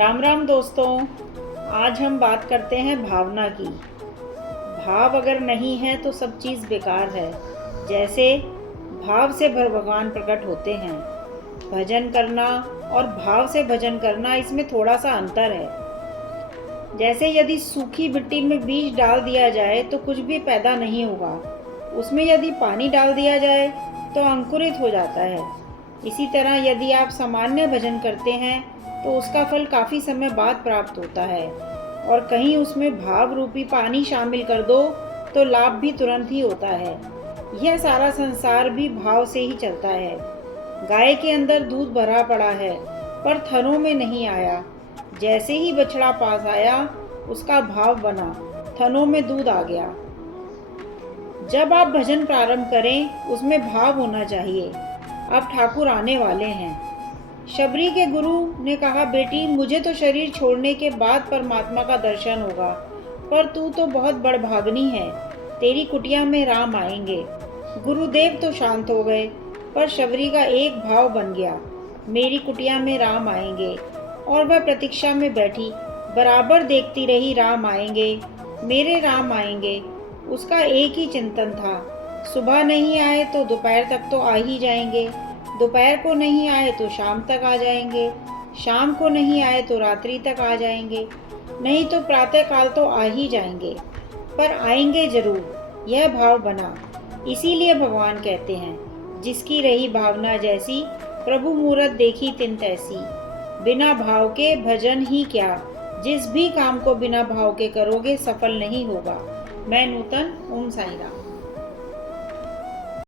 राम राम दोस्तों। आज हम बात करते हैं भावना की। भाव अगर नहीं है तो सब चीज़ बेकार है। जैसे भाव से भगवान प्रकट होते हैं। भजन करना और भाव से भजन करना, इसमें थोड़ा सा अंतर है। जैसे यदि सूखी मिट्टी में बीज डाल दिया जाए तो कुछ भी पैदा नहीं होगा। उसमें यदि पानी डाल दिया जाए तो अंकुरित हो जाता है। इसी तरह यदि आप सामान्य भजन करते हैं तो उसका फल काफ़ी समय बाद प्राप्त होता है, और कहीं उसमें भाव रूपी पानी शामिल कर दो तो लाभ भी तुरंत ही होता है। यह सारा संसार भी भाव से ही चलता है। गाय के अंदर दूध भरा पड़ा है पर थनों में नहीं आया। जैसे ही बछड़ा पास आया उसका भाव बना, थनों में दूध आ गया। जब आप भजन प्रारंभ करें उसमें भाव होना चाहिए। अब ठाकुर आने वाले हैं। शबरी के गुरु ने कहा, बेटी मुझे तो शरीर छोड़ने के बाद परमात्मा का दर्शन होगा, पर तू तो बहुत बड़भागनी है, तेरी कुटिया में राम आएंगे। गुरुदेव तो शांत हो गए, पर शबरी का एक भाव बन गया, मेरी कुटिया में राम आएंगे। और वह प्रतीक्षा में बैठी, बराबर देखती रही, राम आएंगे, मेरे राम आएंगे। उसका एक ही चिंतन था, सुबह नहीं आए तो दोपहर तक तो आ ही जाएंगे, दोपहर को नहीं आए तो शाम तक आ जाएंगे, शाम को नहीं आए तो रात्रि तक आ जाएंगे, नहीं तो प्रातः काल तो आ ही जाएंगे, पर आएंगे जरूर। यह भाव बना। इसीलिए भगवान कहते हैं, जिसकी रही भावना जैसी, प्रभु मूरत देखी तिन तैसी। बिना भाव के भजन ही क्या, जिस भी काम को बिना भाव के करोगे सफल नहीं होगा। मैं नूतन। ओम साई राम।